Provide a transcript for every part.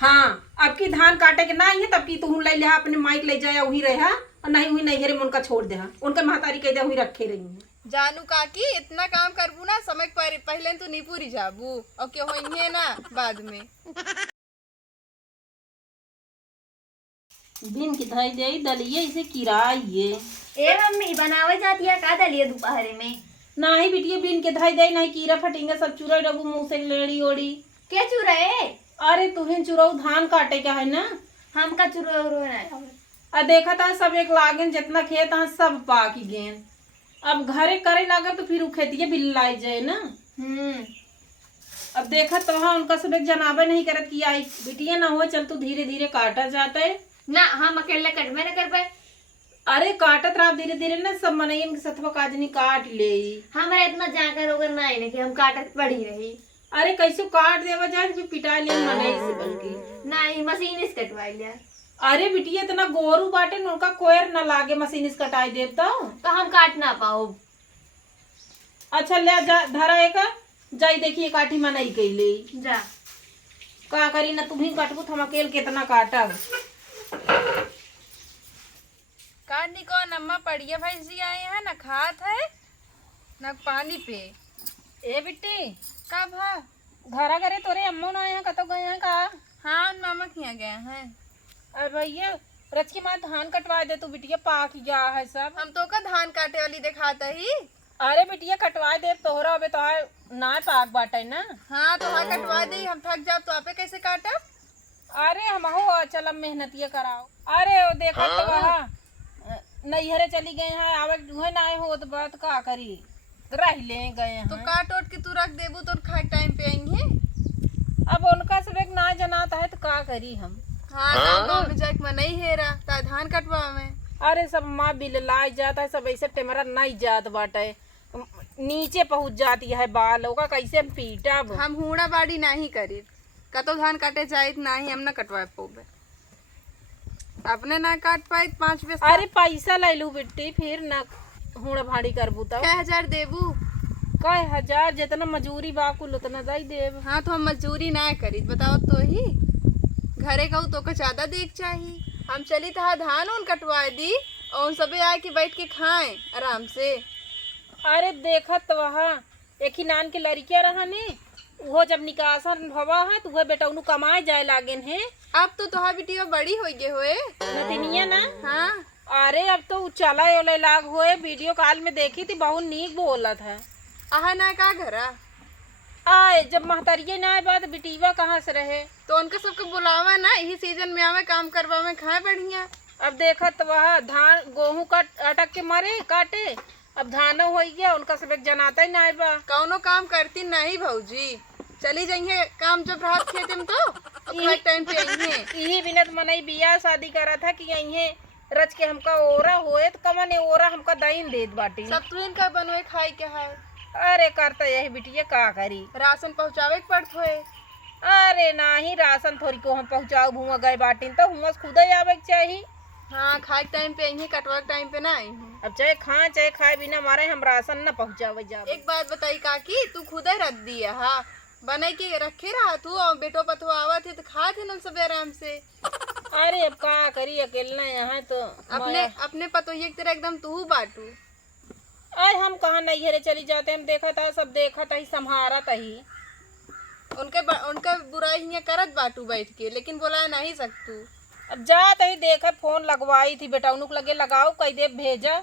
हाँ, अब की धान काटे के ना है तब की तू ले लिया अपने माइक ले जाया वही रहा और नहीं हुई नहीं हेरे उनका छोड़ दे उनके महतारी कह दे वही रखे रही है। जानू काकी इतना काम करबू ना समय पहले तो नहीं पूरी जाबू और क्यों होइए ना बाद में। दिन की धाई दे दलिए इसे किराइए। ए मम्मी बनावे जाती है का दलिए दोपहर में? ना ही बिटिया बिन के धाई दे नहीं कीड़ा फटेंगे सब चूरा डबू मुंह से लेड़ी ओड़ी। क्या चुराए? अरे तुहे चुराऊ धान काटे का है ना। हम का चुराए? आ देखा था सब एक लागेन जितना खेत है सब पाक गेन। अब घरे करे लगा तो फिर खेतिए बिल्लाई जाए ना। अब देखा तो हाँ उनका सब एक जनाबे नहीं करत कि आई बिटिया ना हो चल तू धीरे धीरे काटा जाता है ना हम अकेले कटबे न कर पाए। अरे काटत रहा धीरे धीरे ना सब मनैयन के सतवा काजनी काट ले। हमारा इतना जाकर होकर ना है कि हम काटत पड़ी रही। अरे कैसे काट देवा जाए फिर पिटा ले मनई से बल्कि नहीं मशीन से कटवा लिया। अरे बिटिया इतना गोरू बाटे न उनका कोयर न लागे मशीन से कटाई देव तो हम काट ना पाओ। अच्छा ले जा धरा एक जाई देखिए काठी मनई कैले जा का करी ना तुम ही काटबू हम अकेले कितना काटब। काटनी को नम्मा पड़िया भैंसी आए हैं ना खात है ना पानी पे। ए बिट्टी कब है घरा करे तोरे अम्मो ना आए हैं कतो गए हैं का? हाँ उन मामा किया गए हैं। अरे भैया रच की माँ धान कटवा दे तू बिटिया पाक गया है सब। हम तो का धान काटे वाली दिखाता ही। अरे बिटिया कटवा दे तोहरा अबे तो ना पाक बाटे ना। हाँ तो हाँ कटवा दी हम थक जाब तो आपे कैसे काटब। अरे हम हो चल मेहनतिया कराओ। अरे वो देखा तो वहाँ नैहरे चली गए हैं आवे दुहे ना हो तो बात का करी रह ले गए हैं। तो काट ओट के तू रख देबू तो खाए टाइम पे आएंगे। अब उनका सब एक ना जनाता है तो का करी हम। हाँ गाँव में जाके मैं नहीं हेरा ता धान कटवा में। अरे सब माँ बिल लाई जाता है सब ऐसे टेमरा नहीं जात बाटे नीचे पहुंच जाती है बाल होगा कैसे हम पीटब। हम हुड़ा बाड़ी नहीं करी कतो धान काटे जाए नहीं हम ना कटवा पोबे अपने ना काट पाए 5 पैसा। अरे पैसा ले लू बिट्टी फिर ना हुड़ा भाड़ी करबू तब। 1000 देबू? कई हजार जितना मजूरी बाकुल उतना दई देब। हाँ तो हम मजदूरी ना करी बताओ तो ही घरे कहू तो का ज्यादा देख चाहिए। हम चली था धान उन कटवा दी और उन सबे आए के बैठ के खाएं आराम से। अरे देखा तो वहाँ एक ही नान के लड़किया रहा ने वो जब निकासन भवा है तो वह बेटा उन्हें कमाए जाए लागेन है। अब तो तोहा बिटिया बड़ी हो गए होए नतिनिया ना। हाँ अरे अब तो चला ओले लाग होए वीडियो कॉल में देखी थी बहुत नीक बोलत है। आहा ना का घरा आए जब महतारिये ना आए बात बिटीवा कहाँ से रहे तो उनका सबको बुलावा ना यही सीजन में आवे काम करवा में खाए बढ़िया। अब देखा तो वह धान गेहूं का अटक के मारे काटे अब धान हो गया उनका सब एक जनाता ही ना बा। कौनो काम करती नहीं भौजी चली जाइए काम जब रात खेते में तो अब टाइम पे यही बिनत मनई बियाह शादी करा था कि यही रच के हमका ओरा होए तो कमन ओरा हमका दाइन देत बाटी सब तू इनका बनवे खाए के है। अरे करता यही बिटिया का करी राशन पहुँचावे के पड़त होए। अरे नाही राशन थोड़ी को हम पहुँचाओ भुआ गए बाटी तो हुआ खुद ही आवे के चाहिए। हाँ खाए टाइम पे आई कटवा टाइम पे ना आई। अब चाहे खाए चाहे खाए बिना मारे हम राशन न पहुँचावे जा। एक बात बताई काकी तू खुद ही रख दिया हाँ बना के रखे रहा तू और बेटो पतो आवा थे तो खा थे ना सब आराम से। अरे अब का करी अकेला यहाँ तो अपने पतो ये तरह एकदम तू बाटू। आज हम कहाँ नैहरे चली जाते हम देखा था सब देखा था ही संभारा था ही उनका बुराई हियाँ करत बाटू बैठ के लेकिन बोला नहीं सकतू। अब जात ही देखा फोन लगवाई थी बेटा उनुक लगे लगाओ कई दे भेजा।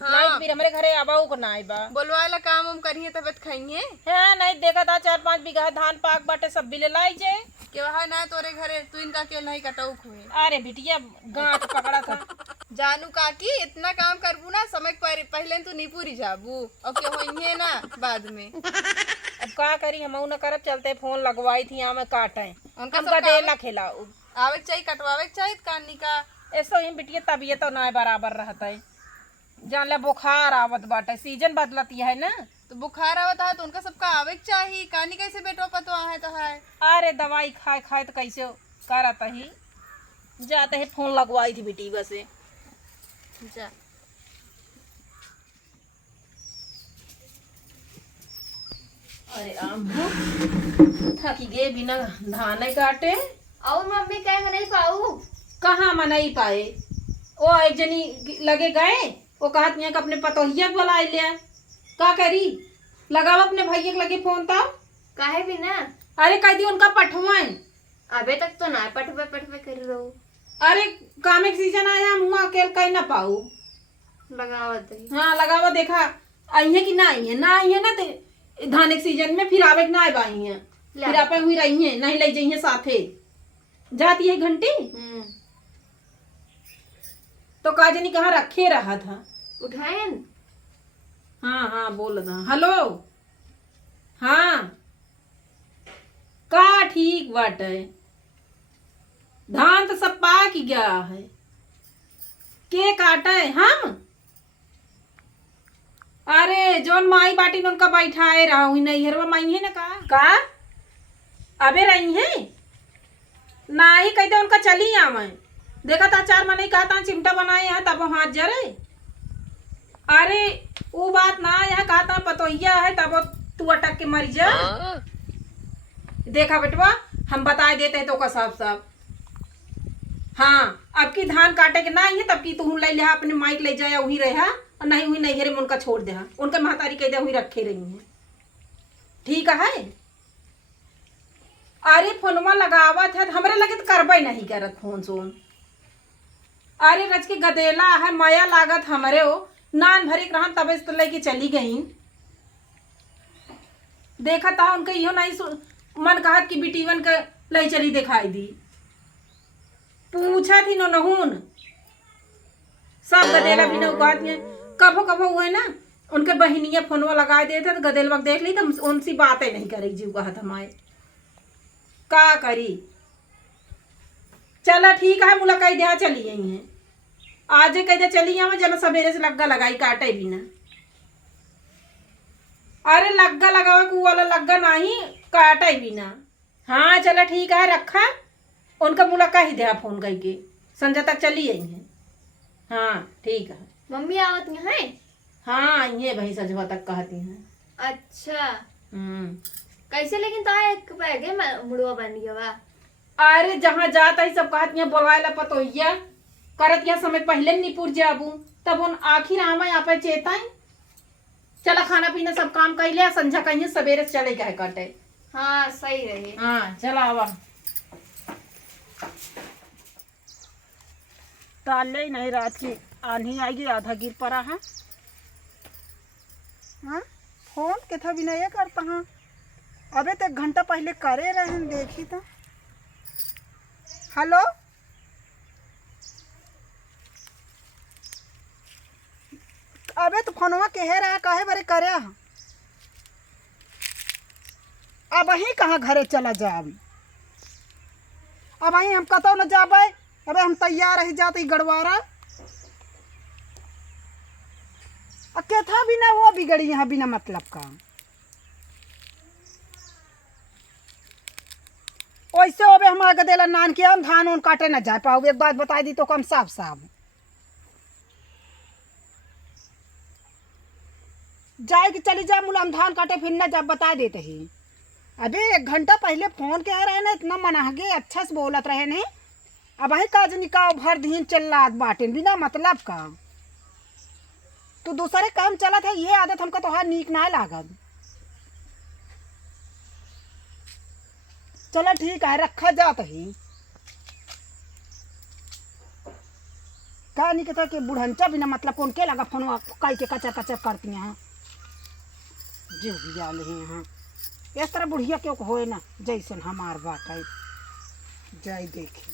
हाँ। नहीं फिर हमारे घरे आबाऊ को ना बा बोलवाला काम हम करिए तबियत खाइए। हाँ नहीं देखा था 4-5 बीघा धान पाक बाटे सब बिले लाई जाए के वहाँ ना तोरे घरे तू इनका के नहीं कटाऊ हुए। अरे बिटिया गांठ पकड़ा था। जानू काकी इतना काम करबू ना समय पहले तू नहीं पूरी जाबू और क्यों होइए ना बाद में। अब का करी हम न करब चलते फोन लगवाई थी यहाँ में काटे उनका दे ना खिलाऊ आवे चाहिए कटवावे चाहिए कानी का ऐसा ही बिटिया तबीयत तो ना बराबर रहता है जान ले बुखार आवत बाटे सीजन बदलती है ना तो बुखार आवत है तो उनका सबका आवे चाहिए कानी कैसे बेटो पतो है तो है। अरे दवाई खाए खाए तो कैसे करता ही जाते है फोन लगवाई थी बेटी बसे जा। अरे थकी गए बिना धान काटे और मम्मी कहेंगे नहीं पाऊ। कहाँ मनाई पाए। वो एक जनी लगे गए, वो कहत कि अपने पतोहिया के बुला लिया। का करी, लगाव अपने भैया के लगे फोन तब। काहे भी ना। अरे कह दी उनका पठवाए। अबे तक तो ना पटवे पटवे कर रहो। अरे काम एक सीजन आया, मुँह अकेले कहीं ना पाऊ। लगावत रही। हाँ लगावा, देखा आई है कि ना आई है। ना आई है ना तो धान एक सीजन में फिर आवे ना आई है, फिर आपे हुई रही है, नहीं ले जाइए साथे जाती है घंटी। तो काजनी कहाँ रखे रहा था। उठाए। हाँ हाँ बोल रहा। हेलो हाँ का ठीक बाटे। धान तो सब पाक गया है। के काटे हम। अरे जोन माई बाटी उनका बैठाए रहा हुई नहीं हरवा माई है ना का अबे रही है ना ही कहते उनका चली आवे। देखा था चार मने कहा था चिमटा बनाए हैं तब हाथ जरे। अरे वो बात ना यहाँ कहा था पतोहिया है तब तू अटक के मर जा। देखा बेटवा हम बताए देते हैं तो का साफ साफ। हाँ अब की धान काटे के ना है तब की तू ले लिया अपने माइक ले जाया वही रहा, और नहीं हुई नहीं में उनका छोड़ दे। उनके महतारी कह दे हुई रखे रही है। ठीक है। अरे फोनवा लगावत है हमरे लगे तो करबे नहीं करत फोन सोन। अरे रच के गदेला है माया लागत हमरे हो नान भरे रहन तब तो लेके चली गई। देखा था उनके इहो नहीं मन कहत कि बिटीवन के ले चली दिखाई दी। पूछा थी नहुन सब गदेला भी नौकात में कभो कभो हुए ना उनके बहनिया फोनवा लगा देते तो गदेलवा देख ली तो उनसी बातें नहीं करेगी जीव कहत हमारे का करी। चला ठीक है मुलाकात दिया चली गई है। आज कह दे चली आवे जब सवेरे से लग्गा लगाई काटे भी ना। अरे लग्गा लगावे को वाला लग्गा नहीं काटे भी ना। हाँ चला ठीक है रखा। उनका मुलाकात ही दिया फोन करके संजय तक चली आई है। हाँ ठीक है। मम्मी आवत है। हाँ ये भाई सजवा तक कहती हैं। अच्छा कैसे लेकिन तो आए पैगे मुड़वा बन गया वा। अरे जहाँ जाता ही सब कहती हैं बोलवाला पतोहिया करत यह समय पहले निपुर जाबू तब उन आखिर आवा यहाँ पे चेताई। चला खाना पीना सब काम कर लिया संझा कहीं सवेरे से चले गए काटे। हाँ सही रहे। हाँ चला आवा। ताले नहीं रात की आंधी आएगी आधा गिर पड़ा है। हाँ फोन कितना भी नहीं करता। हाँ अबे तो 1 घंटा पहले करे रहे हैं देखी तो। हेलो अबे तो फोनवा कहे रहा काहे बारे करे। अब वहीं कहाँ घरे चला जाब। अब वहीं हम कतो न जाबे। अबे हम तैयार रह जाते गड़वारा क्या था भी ना वो बिगड़ी यहाँ बिना मतलब का। वैसे अबे हमारा गदेला नान के हम धान उन काटे ना जा पाओ। एक बात बता दी तो कम साफ साफ जाए कि चली जाए मुला हम धान काटे फिर ना जब बता देते ही। अबे 1 घंटा पहले फोन कह रहे ना इतना मनागे अच्छा से बोलत रहे नहीं। अब वही काज निकाव भर दिन चल्लात बाटे बिना मतलब का। तो दूसरे काम चलत है ये आदत हमको तो नीक ना लागत। चलो ठीक है रखा जात ही। का नहीं कहता कि बुढ़ंचा बिना मतलब कौन के लगा फोन कई के कचर कचर करती हैं जो भी जा रहे हैं। इस तरह बुढ़िया क्यों होए ना जैसे हमार बात है जाए देखे।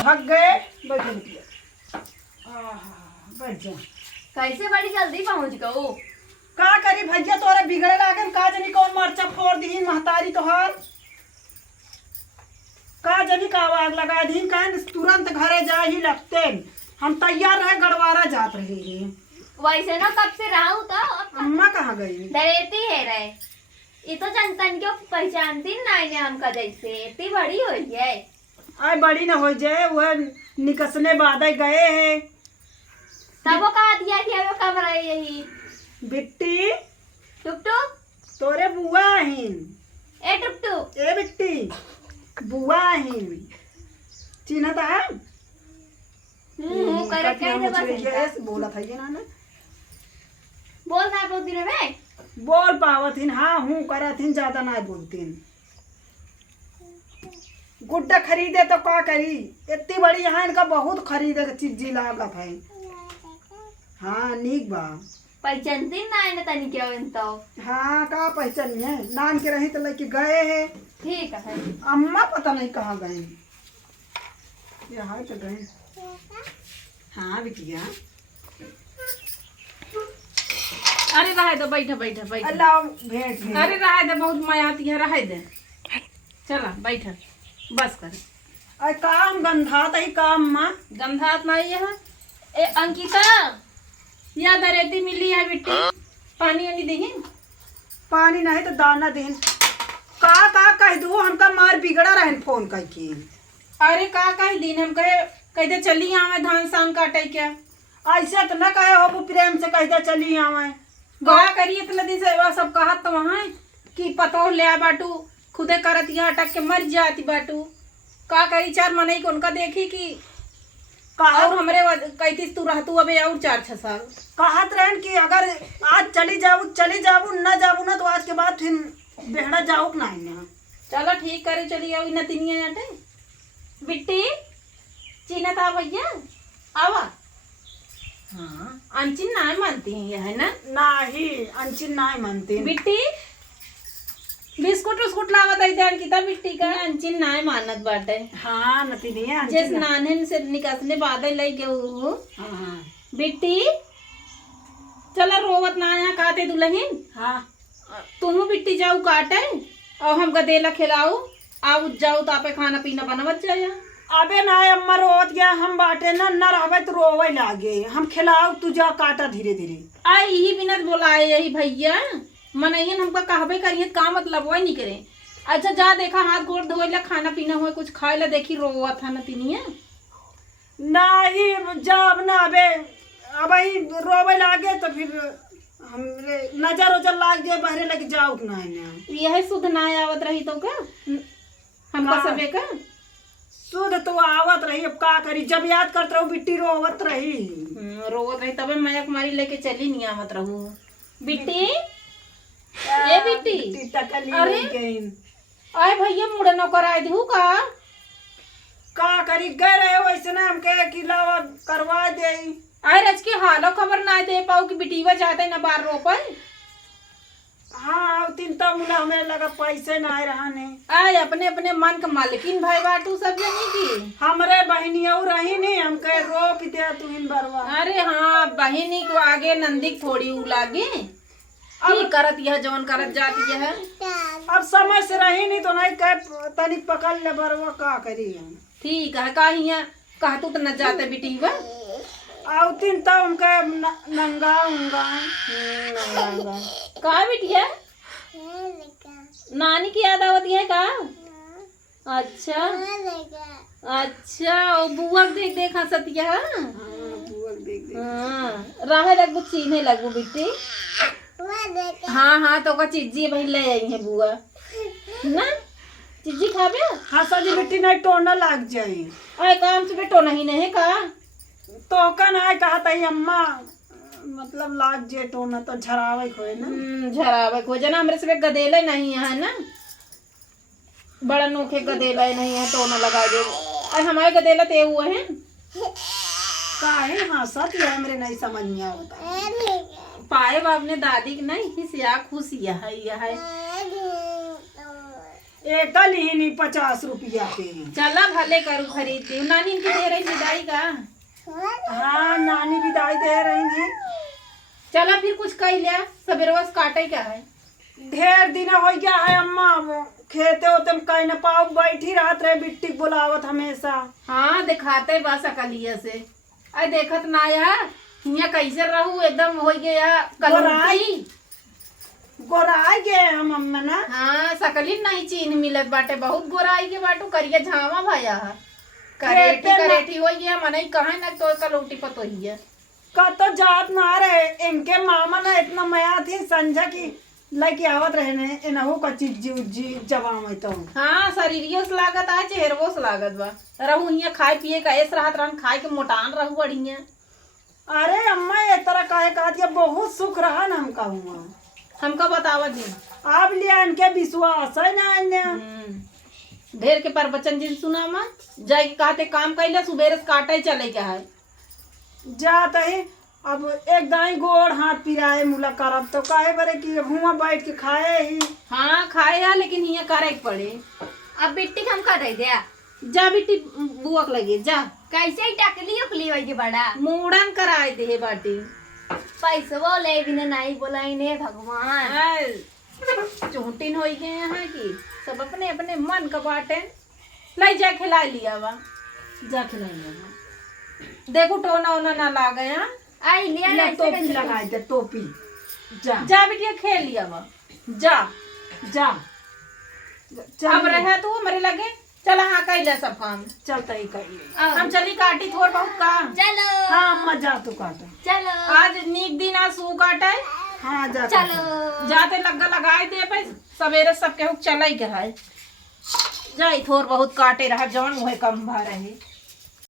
थक गए बैठ जा। कैसे बड़ी जल्दी पहुंच गओ। का करी भैया तोरा बिगड़े लागन का जनी कौन मरचा फोड़ दी महतारी तोहार। का जनी का आग लगा दी कहन तुरंत घरे जा ही लगते हम तैयार रहे गड़वारा जात रहे हैं। वैसे ना कब से रहा हूँ तो अम्मा कहाँ गई? डरेती है रे। ये तो जनतन क्यों पहचानती नहीं ने हमका जैसे इतनी बड़ी हो है। आय बड़ी न हो जाए, वह निकसने बादे गए हैं। तब वो कहा दिया कि वो कमरा यही बिट्टी टुक टुक तोरे बुआ आहिन। ए टुक टुक ए बिट्टी बुआ आहिन, चिन्हत है? करे कैसे बस बोला था ये ना बोल ना बोल दिन में बोल पावथिन। हाँ हूँ करथिन, ज्यादा ना बोलतीन। गुड्डा खरीदे तो का करी, इतनी बड़ी यहाँ इनका बहुत खरीदे के चीज लागत है। हाँ नीक बा। पहचानती नहीं ना तनी क्या तो। हाँ का पहचानी है, नान के रही तो लेके गए है। ठीक है अम्मा पता नहीं कहाँ गए, यहाँ तो गए। हाँ बिटिया अरे रहे दे, बैठा बैठा बैठा। अल्लाह भेंट भेंट। अरे रहे दे, बहुत माया आती है, रहे दे। चला बैठा, बस कर। अरे काम गंधात ही काम माँ। गंधात नहीं है। ए अंकिता, या दरेती मिली है बिट्टी, पानी वानी देही। पानी नहीं तो दाना देन। का कह दू, हमका मार बिगड़ा रहन फोन करके। अरे का कही दिन हम कहते चली आवे धान सान काटे क्या। ऐसा तो न कहे हो, प्रेम से कहते चली आवे। गा करिए इतना दिन से वह सब कहत तो वहाँ कि पतो ले बाटू खुदे करत यहाँ अटक के मर जाती बाटू। का करी, चार मनई को उनका देखी कि और हमरे कहती तू रहतू अबे और 4-6 साल। कहत रहन कि अगर आज चली जाऊ न जाऊ ना तो आज के बाद फिर बेहड़ा जाऊ नहीं ना। चलो ठीक करे, चली आओ न तिनिया आटे। बिट्टी चीना था भैया आवा। हाँ अंचिन ना मानती है है ना? नहीं अंचिन नहीं मानती। बिट्टी बिस्कुट उस्कुट लावत आई ध्यान की था बिट्टी का। अंचिन ना मानत बाटे। हाँ नती नहीं है जिस नाने से निकसने बादल लाई के वो। हाँ बिट्टी चला रोवत ना आया काटे दुल्हन। हाँ तुम बिट्टी जाऊ काटे और हम गदेला खिलाऊ, आओ जाऊ तापे खाना पीना बनवत जाया। अबे ना अम्मा रोवत गया, हम बाटे न रहबे तो रोवे लागे। हम खिलाओ तू जा काटा धीरे धीरे। आई यही बिनत बोलाए यही भैया मनैयन हमका कहबे करिए, का मतलब वही नहीं करे। अच्छा जा देखा हाथ गोड़ धोए ला, खाना पीना हुए कुछ खाए ला, देखी रोवा था न तिनिया। नहीं जब ना अबे अब रोवे लागे तो फिर हमरे नजर उजर लाग गए, बहरे लग जाओ नहीं। यही शुद्ध ना आवत रही तो का हमका का? सबे का शुद्ध तो आवत रही, अब का करी, जब याद करत रहू बिट्टी रोवत रही। रोवत रही तबे मैं कुमारी लेके चली नहीं आवत रहू। बिट्टी ये बिट्टी अरे आए भैया मुड़े नौकर आए दू का करी गए रहे वैसे ना हम कहे कि लावा करवा दे। आए रज के हालो खबर ना दे पाऊ कि बिटिवा जाते न बार रोपे। हाँ तीन तो मुला हमें लगा पैसे ना रहा ने। आए अपने अपने मन का मालकिन भाई बाटू सब जनी की। हमरे बहनिया रही नहीं, हम कहे रोप दे तू इन बरवा। अरे हाँ बहिनी को आगे नंदी थोड़ी उ लागे अब करत यह जवन करत जाती है। अब समझ से रही नहीं तो नहीं कह तनिक पकड़ ले बरवा, का करी हम। ठीक है कहिया कहतू तो न जाते बिटिवा। आवतीन तब हम कहे नंगा उंगा का बिटिया नानी की याद आवती है का? अच्छा अच्छा ओ बुआ देख देख हंसतिया। हाँ राहे लगू चीने लगू बिट्टी। हाँ हाँ तो का चीजी भाई ले आई है बुआ ना, चीजी खाबे। हाँ सजी बेटी नहीं टोना लाग जाये। अरे काम से बेटो नहीं है का तो का ना कहा था अम्मा, मतलब लाग जे टोना तो झरावे खोए ना। झरावे खो जना हमरे से गदेले नहीं है ना, बड़ा नोखे गदेला नहीं है टोना लगा दे। अरे हमारे गदेला ते हुए हैं काहे हाँ सच है, हमरे नहीं समझ में आता। पाए बाप ने दादी की नहीं हिसिया खुशिया है यह है। एक ही नहीं 50 रुपया के। चला भले करू खरीदती हूँ। नानी इनकी दे रही विदाई का। हाँ नानी विदाई दे रही है। चला फिर कुछ कह लिया सवेरे बस काटे क्या है। ढेर दिन हो गया है अम्मा, वो खेते होते हम कहीं न पाओ, बैठी रात रहे बिट्टी बुलावत हमेशा। हाँ दिखाते बस अकलिया से अरे देखत ना यार हिया कैसे रहू एकदम हो गया गोराई। कलुटी। गोराई गे हम अम्मा ना। हाँ सकली नहीं चीन मिलत बाटे बहुत गोराई के बाटू करिया झावा भया है करेठी केते ना- करेठी हो गया मने कहा ना तो कलौटी पतो ही है। का तो जात ना रहे इनके मामा ना इतना मया थी संझा की लड़की आवत रहे ने इनहु का चीज जी जवा में तो। हाँ शरीरियो से लागत है चेहरवो से लागत बा रहू हिया खाए पिए का ऐस राहत रहन खाए के मोटान रहू बढ़िया। अरे अम्मा ये तरह काहे कहत ये बहुत सुख रहा ना हम कहूँ हमका बतावा दी। आप लिया इनके विश्वास है ना अन्य। ढेर के प्रवचन जिन सुना मत जाए के कहते काम कैला सुबेरे से काटे चले के है। जात है अब एक दाई गोड़ हाथ पिराए मुला करब तो काहे बरे कि हुआ बैठ के खाए ही। हाँ खाए है लेकिन हिया करे के पड़े। अब बिट्टी हम कर रही दिया जा बेटी बुआक लगे जा कैसे ही टकली उकली वही बड़ा मुड़न कराए दे बाटी। पैसे बोले बिना नहीं बोला इन्हें भगवान। चूटिन हो गए यहाँ की सब अपने अपने मन का बाटे लाई जा खिला लिया वा जा खिला लिया वा। देखो टोना ओना ना ला गया आई लिया ले ऐसे टोपी कैसे लगाए दे टोपी। जा जा बेटिया खेल लिया वा जा जा अब रहे तू हमारे लगे चला हाँ कैला सब काम चलता ही करिए। हम चली काटी थोड़ बहुत काम। चलो हाँ अम्मा जा तू काटा। चलो आज नीक दिन आज सू काटे हाँ जा चलो जाते लग्गा लगाए दे पे सवेरे सबके हुक चलाई के है जाई थोड़ बहुत काटे रहा जौन वही कम भा रहे।